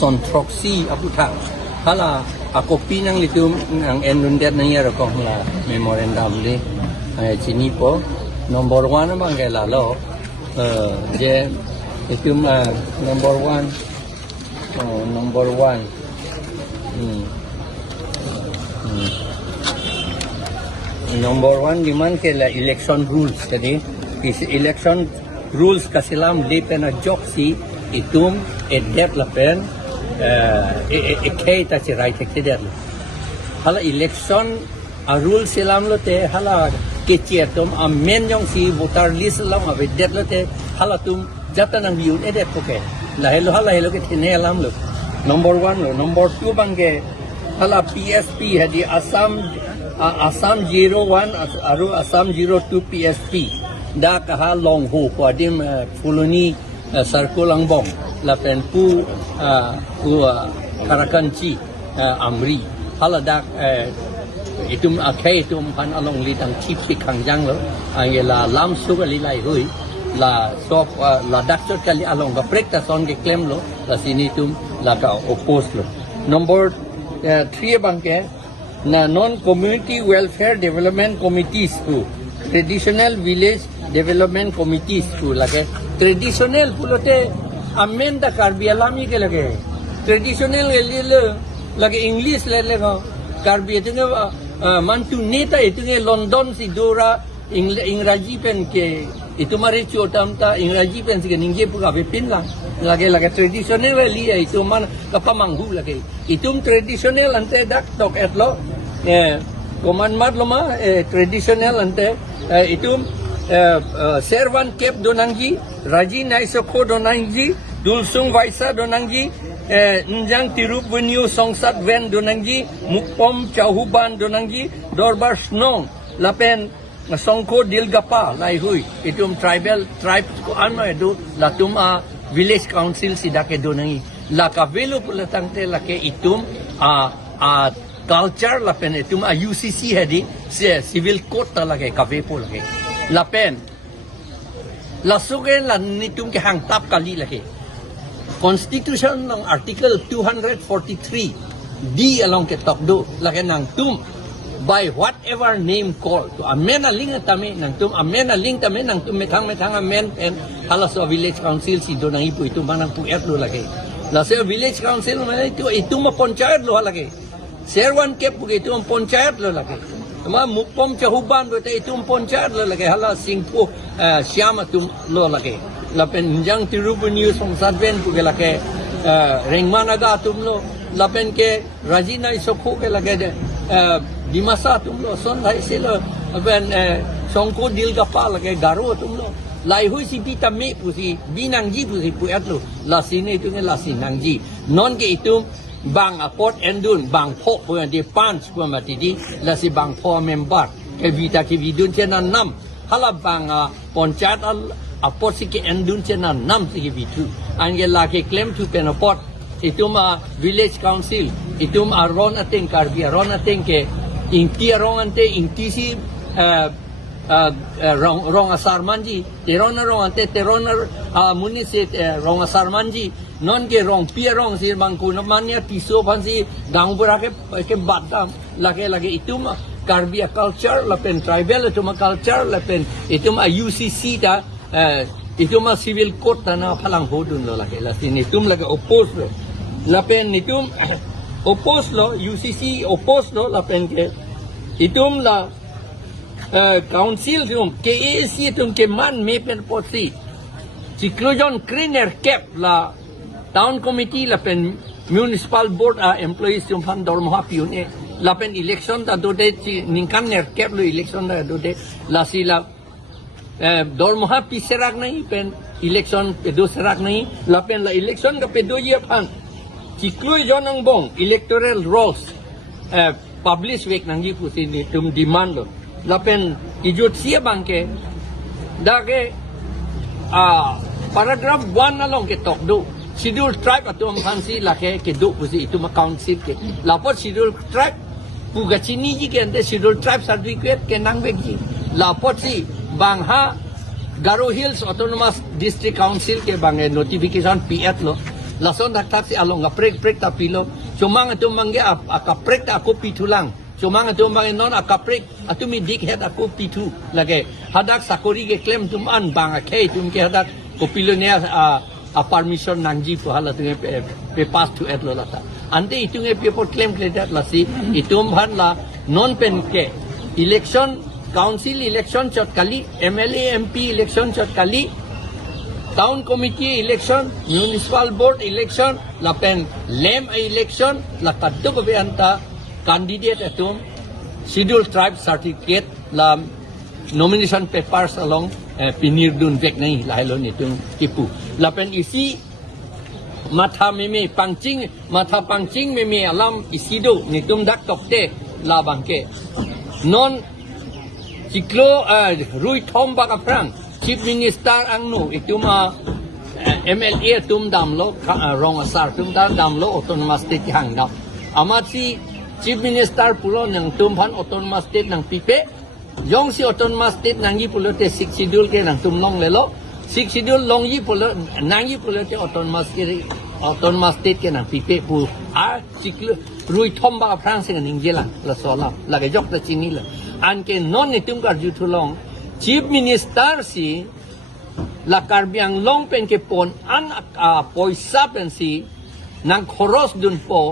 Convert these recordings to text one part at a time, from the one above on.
sontroksi apu tha hala kopi nang litum ang endundet na yero ko la memorandum le chini po number 1 bang ke la lo je itum number 1 number 1 demand ke la election rules tadi is election rules kasilam lepena joksi itum edep lapen ekay ta si right ekeder hala election rule silam lo te hala kecil tum amen yang si voter list lam abedet lo te hala tum jata nang yun edep poke la hello ke thine lam lo number 1 lo number 2 bangge hala PSP hadi Assam 01 aru Assam 02 PSP da kaha long ho kwadim fuluni sarkulang bong lapen pu karakanci amri hala dak itum akai itum pan along litang chip si kangjang lo angela lam sugali lai hui la stop la doctor kali along ga prekta son ke claim lo la sini tum la ka oppose lo number 3 bangke na non community welfare development committees tu traditional village development committees tu lage traditional pulote amenda karbi alami ke lage traditional le lage english le karbi itu mantu neta itu London si dora ingraji pen ke itu mari chotam ta ingraji pen si ningge puga bepin lang lage traditional li itu man kapamanghu lage itum traditional ante dak tok etlo commandment loma traditional ante itum servan kep donangji raji naisokho donangji dulsung vaisa donangji njang tirup venue songsat ven donangji mukpom chahuban donangji dorbar snong lapen songko dilgapa lai hui itum tribe ko ano edu latum village council sidake donangi la kavelo pulatang te lake itum culture lapen itum UCC hedi civil court talake kavepo lake lapen lasugen lan nitum ke hangtap kali lake constitution ng article 243 d along ke tokdo lake nang tum by whatever name called to amena ling tame nang tum amena ling tame nang tum metang amen and halas village council si do nang ipu itu manang puet lo lake la se village council man itu ma panchayat lo lake serwan kep itu panchayat lo lake ma mukpom chahuban bote itu panchayat lo lake hala singpo syama tum lo lake lapen jang tirubuni songsatven pu lake rengmanaga tum lo lapen ke rajina isokho ke lake dimasa tum lo son lai selo ben songko dilgapa lake garo tum lo lai hui si pita me pu si binangji pu si pu atlo la sine itu la sinangji non ke itu bang apot endun bang pho pu di punch pu mati di la si bang pho member ke vita ke vidun chena nam hala bang ponchat apot si ke endun chena nam si ke vitu angela ke claim to penopot itu ma village council itu ma ron ateng karbi ron ateng ke inti rong ante inti si rong asarmanji teron ante teron munisi rong asarmanji non ke rong pia rong si bangku namanya tiso pansi gangbura ke batam lage itu ma karbi culture lapen tribal itu ma culture lapen itu ma UCC ta itu ma civil court na phalang hodun lo lage lasin itu lage oppose lo lapen itu oppose lo UCC oppose lo lapen ke itum la council tum KAC tum ke man mepen potsi siklojon cleaner cap la town committee la pen municipal board employees tum fan dormo hapiun la pen election ta do de ninkan ner cap lo election da do de la sila dormo hapi serak nahi pen election pe do serak nahi la pen la election ka pe do ye phan siklojon ang bong electoral rolls publish wek nangji pusi ni tum demand lo lapen ijut sia bangke dage paragraph 1 along ke tokdo schedule tribe atum fansi lake ke do pusi itu ma council ke lapot schedule tribe puga chini ji ke ante schedule tribe certificate ke nang begi lapot si bangha Garo Hills Autonomous District Council ke bange notification PS lo lason tak si along ga prek tapilo cuma atu mangge aka prek aku pitulang cuma atu mangge non aka prek atu mi dik het aku pitu lage hadak sakori ge claim tum an bang ke tum ke hadak ko pilo ne a permission nangji po hala tu pe pass to et lo lata ante itu nge pe por claim credit la si itum bhan la non pen ke election council election chot kali MLA MP election chot kali town committee election municipal board election la pen lem election la kaddo be anta candidate atum scheduled tribe certificate la nomination papers along pinir dun vek nai lai lo ni tung tipu la pen isi matha meme pangching meme alam isido ni tum dak tokte la bangke non Ciklo Rui Thom Bakaprang Chief Minister Angnu ituma MLA tum damlo rong asar tum damlo autonomous state hang na amati Chief Minister pulo nang tumhan autonomous state nang pipe yong si autonomous state nang yi pulo te six schedule ke nang tum long lelo six schedule long yi pulo nang yi pulo te autonomous state ke nang pipe pu a Ciklo Rui Thom Bakaprang sing ning jela la sola la ge jok ta chini la an ke non ni tum kar ju thulong Chief Minister si la karbiang long pen ke pon an poisa pen si nang khoros dun po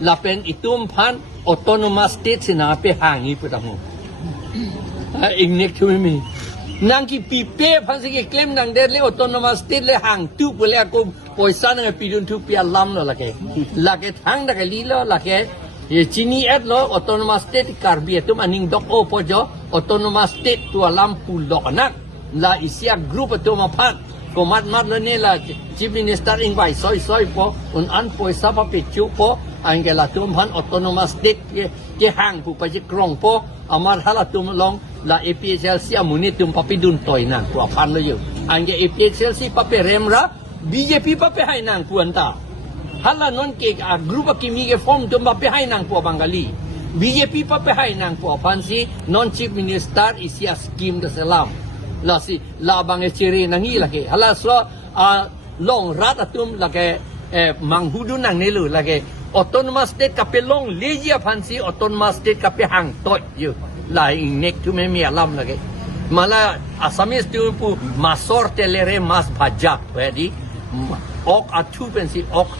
la pen itum phan autonomous state sina pe hangi putamu ignek tu mi nang ki pipe phan si ke claim nang der le autonomous state le hang tu pole ko poisa nang pidun tu pia lam lo la ke thang da ke li lo la ke Chini at lo autonomous state karbi itu maning dok o pojo autonomous state tu alam pulo anak la isia group itu mapat komat mat lo ne la chief minister invite soy po un an poisa pa pichu po angela tumhan autonomous state ke hang pu pa krong po amar hala tum long la APHLC amuni tum papi dun toy nang tu apan lo yu angge APHLC papi remra BJP papi hai nang puanta hala non ke group kimi ke form tum ba hai nang po bangali BJP pa hai nang po pansi non chief minister isia scheme da salam la si la bang chiri nangi lake hala so long rat atum lake manghudu nang nelu lake autonomous state ka pelong leji pansi autonomous state ka pe hang to yu la nek tu me mi alam lake mala asamis tu pu masor telere mas bhajak wedi ok atu pensi ok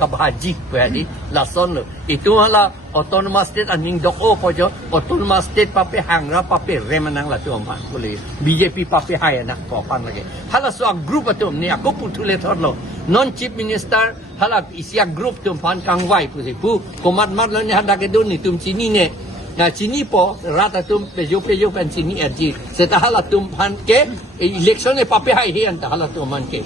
kabhaji pwede lason lo itu hala autonomous state aning doko pojo autonomous state pape hangra pape remanang la tuampan boleh BJP pape hai anak popan lagi hala so group atum ni aku putule thorlo non chief minister hala isia group tumpan kangwai pu komat mat lo ni hada ke dun ni tum chini ne na chini po rata tum pejo pen chini erji seta hala tumpan ke election ne pape hai he anta hala tuman ke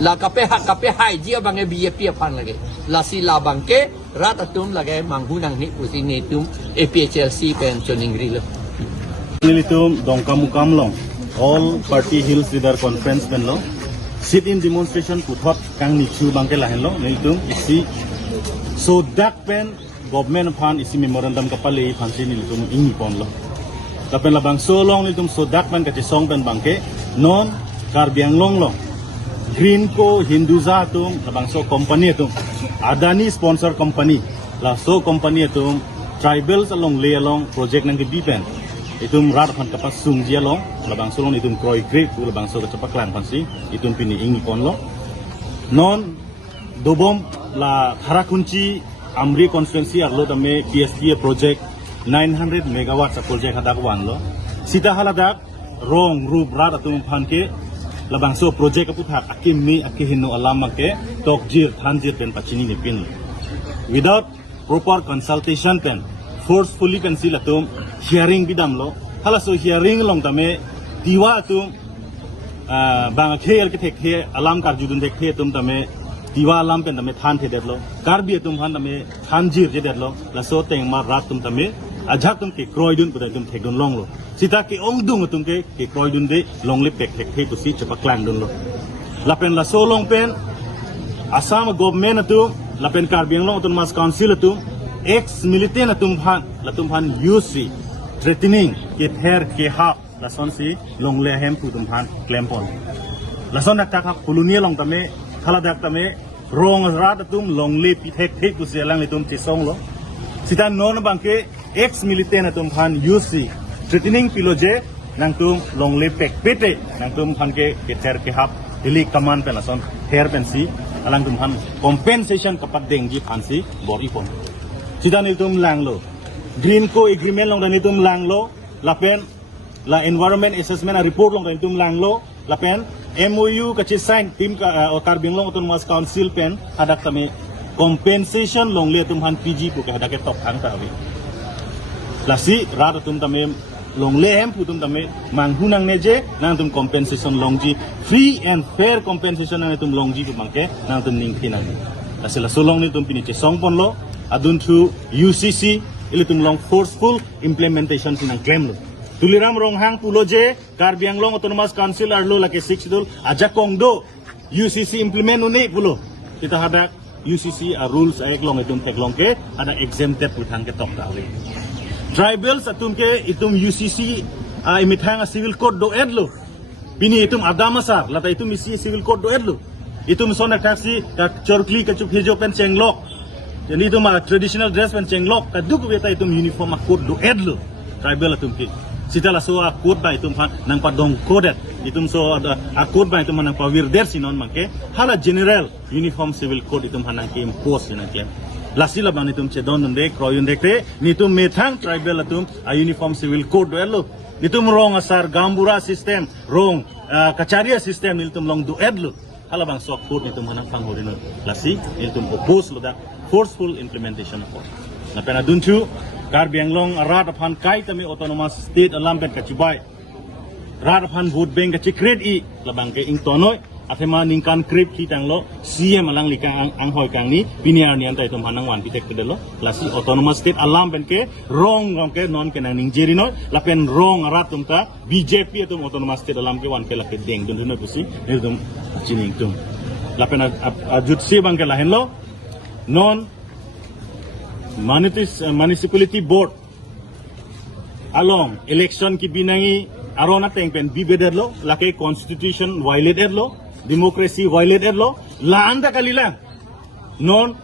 la kape hai dia bangai BJP apan lagi la si la bangke rata tum lagi manghunang ni pusi ni tum APHLC pen choningri lo nilitum dongkamukam long all party hills leader conference pen lo sit in demonstration puthot kang ni chu bangke lahen lo nilitum isi so dak pen government fan isi memorandum kapale phansi nilitum ingi pon lo kapen labang so long nilitum so dak pen ka song pen bangke non karbiang long long Greenco Hinduza tum labang so company tum Adani sponsor company la so company tum tribals along lay along project nang gibipen itum rat phan kapas sung dia long labang so long itum kroi grade tu labang so kacapak lan pansi itum pini ingi kon lo non dobom la kharakunchi amri constituency arlo tame PSTA project 900 megawatt sa project hadak wan lo sita haladak rong rup rat atum phan ke labang so project kaputhak akim mi akihino alama ke tokjir thanjir pen pachini ni pin without proper consultation pen forcefully cancel atum hearing bidam lo hala so hearing long tame diwa atum bang khel ke thek the alam kar judun thek the tum tame diwa alam pen tame than the detlo karbi atum han tame thanjir je detlo la so teng ma rat tum tame ajak tum ke kroidun pada tum thek don long lo sita ke ong dung tum ke kroidun de long lip tek the tu si chapak lang dun lo la pen la so long pen Assam government atu la pen karbiang long autonomous council atu ex militant atum phan UC threatening ke ther ke ha la son si long le hem pu tum phan claim pon la son dak tak kolonial long tame haladak tame rong rat tum longle pithek thek tu selang litum chisong lo sita non bangke ex militant atum khan UC threatening piloje nang tum longle pek pete nang tum khan ke cher ke hap hili command penason hair pensi alang tum khan compensation kapat dengji phansi bor ipon sita ni tum lang lo green co agreement long dani tum lang lo lapen la environment assessment report long dani tum lang lo lapen MOU kachi sign team ka Karbing Long Autonomous Council pen hadak tame compensation long le tum han PG pu ka hadak top thang ta wi lasi rat tum tame long le hem pu tum tame manghunang ne je nang tum compensation long ji free and fair compensation nang tum long ji pu mangke nang tum ning thinang lasi la solong ni tum pini che song pon lo adun thu UCC ile tum long forceful implementation tinang claim lo tuliram ronghang puloje Karbi Anglong Autonomous Council arlo lake 6 dul aja kongdo UCC implement uni pulo kita hadak UCC rules aek long itum tek long ke ada exempted puthang ke tok dawe tribals atum ke itum UCC imithang civil code do edlo bini itum adamasar lata itum isi civil code do edlo itum sona taxi ka chorkli ka chup hejo pen chenglok jadi itum traditional dress pen chenglok ka duk beta itum uniform code do edlo tribal atum ke sitala so akut ba itum phan nang padong kodet itum so akut ba itum nang pawir der sinon mangke hala general uniform civil code itum hanang ke impose na ke lasila ban itum chedon nde kroyun dekte nitum methang tribal atum uniform civil code do elo nitum rong asar gambura system rong kacharia system nitum long do edlo hala bang so code nitum hanang panghorin lasi nitum oppose lo da forceful implementation of na pena dunchu Karbi Anglong rat upon kai tami autonomous state alam pen kachibai rat upon vote bank kachi create I labang ke ing tonoy athema ningkan krip ki tanglo CM alang lika ang hoy kang ni piniar ni antai tom hanang wan pitek pedelo lasi autonomous state alam pen ke rong ke non ke nang ningjeri no lapen rong rat tumta BJP atum autonomous state alam ke wan ke lape deng dun no pusi nildum chining tum lapen ajut si bang ke lahen lo non municipality board along election ki binangi arona tengpen bibeder lo lake constitution violated lo democracy violated lo la anda kalila non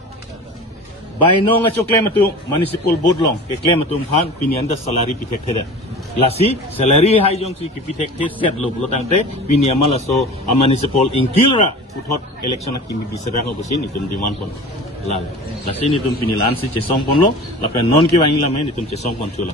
by no nga claim tu municipal board long ke claim tu phan pinianda salary pitek theda lasi salary hai jong si ki pitek the set lo blo tangte piniamala so a municipal inkilra uthot election akimi bisera ko sin itum diman pon lal lasi ni tum pinilan si chesong pon lo lapen non ki wang la me ni tum chesong pon chula